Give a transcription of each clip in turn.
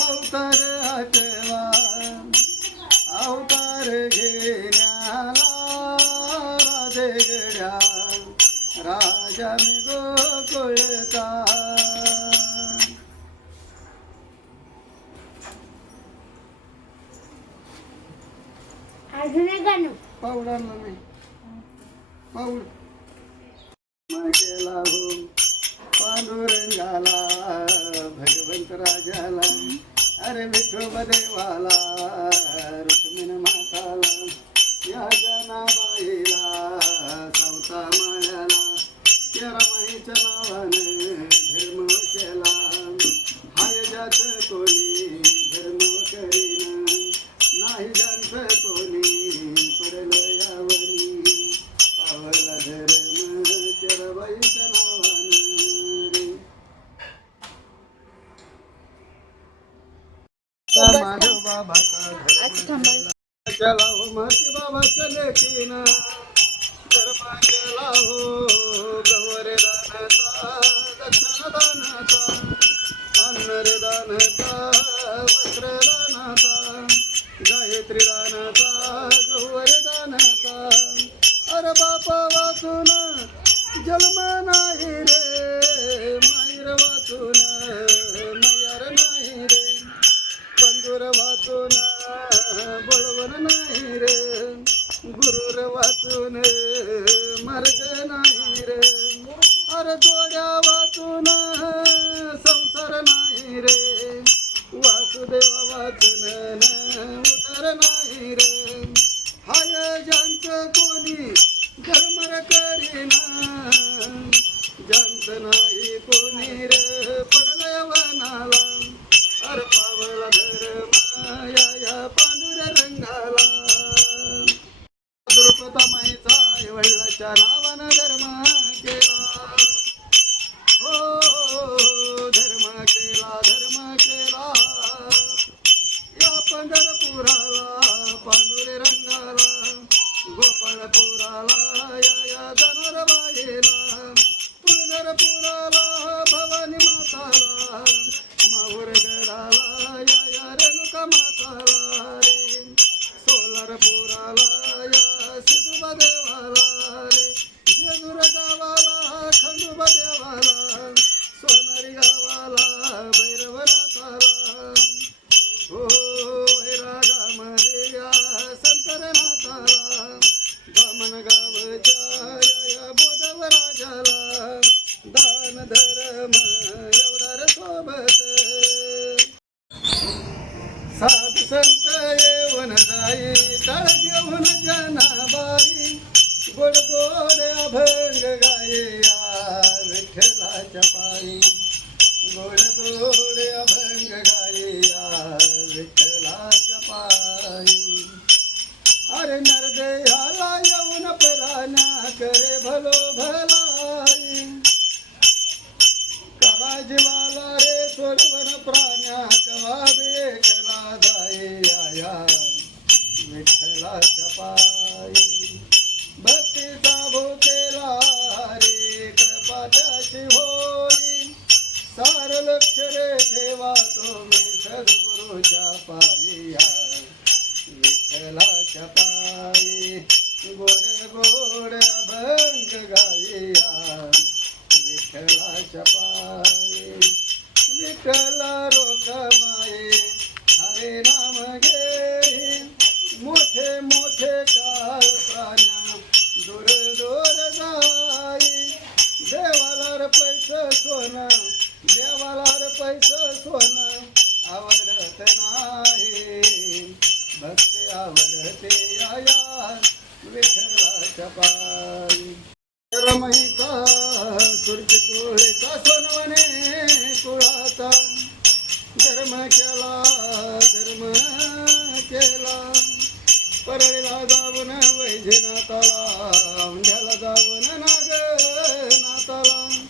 अवतार हटवा अवतार घेण्याला राधे गड्या. राजा मी गोकुळचा अजून एक गाणं. पावडा नाही. पाऊड केला हो पांडुरंगाला भगवंत राजाला अरे विठोबा देवाला रुक्मिण माताला. या जनाबाईला सावता मायाला या रमाईच्या नावानं धर्म केला. हाय ज्याच कोणी धर्म करीन नाही ज्यांचं कोणी पडलं यावनी पावला धर्म चरबाईच्या नावानं माधव बाबाचा धर्म हो माती बाबाच्या लेकीनं धर्मा केला हो गवरे दानाचा दक्षिण दानाचा अन्न दानाचा वस्त्र दानाचा गायत्री दानाचा गौर दानाचा अरे बापा वाचून जन्म नाही रे मायर वाचून मयार नाही रे. बंधुर वाचून बळवण नाही रे. गुरुर वाचून मार्ग नाही रे. अरे जोड्या वाचून संसार नाही रे. वासुदेवा वाचून उतर नाही रे. हाय ज्यांचं कोणी धर्मर करीना ज्यांचं नाही कोणी रे पडलंय वनाला. अरे पावला धर्म या या पान माताला माहूर गडाला या या रेणुका माताला रे. सोलारपुराला या सिद्धुबा देवाला रे जेजूर गावाला खंडोबा देवाला सोनारी गावाला भैरवनाथाला हो वैरागामध्ये या संतरनाथाला बामण गावच्या या या बोधव राजाला दान धर्म एवढा सोबत सात संत येऊन जाई काळ देऊन जनाबाई गोड गोड अभंग गाये विठ्ठलाच्या पायी. गोड गोड अभंग गाये विठ्ठलाच्या पायी. अरे नरदेहाला येऊन पराना करे भलो भलाई. करा जीवाला रे सोडवन प्राण्या कवा जाई आया विठ्ठलाच्या पायी. भक्तीचा भूकेला रे कृपा त्याची होई. सार लक्ष रे ठेवा तुम्ही सद्गुरूच्या पायी. विठला विठ्ठलाच्या पायी. गोड गोड अभंग गाईया विठ्ठलाच्या पायी. विठ्ठल रोक माये हरे नाम घे मोठे मोठे काळ प्राण्या दूर दूर जाई. देवाला रे पैसे सोनं देवाला पैसा पैसे सोनं आवडत नाही. भक्ती आवडते आया विठ्ठलाच्या पायी औंढ्याला जाऊन वैजनाथाला औंढ्याला जाऊन नाग नाताला.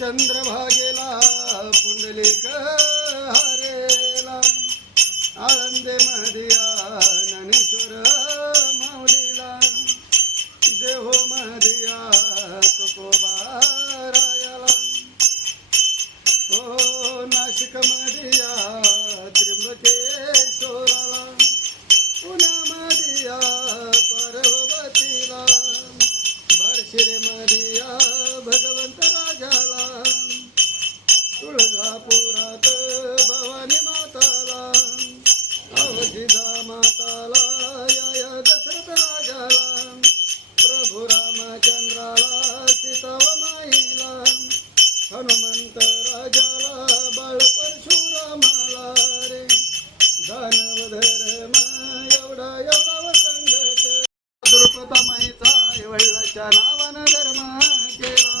चंद्रभागेला पुंडलिक हरेला. आळंदे मधिया ज्ञानेश्वर माऊलीला. देहो मधिया तुकोबारायाला हो नाशिक मधिया तुळजापुरात भवानी माताला अवजिदा माताला या दशरथ राजाला प्रभू रामचंद्राला सीता माईला हनुमंत राजाला बाळ परशुरामाला रे. दानव धर्म एवढा एवढा वसंगत द्रुपदमाईचा वडिलाच्या नावानं धर्म केला.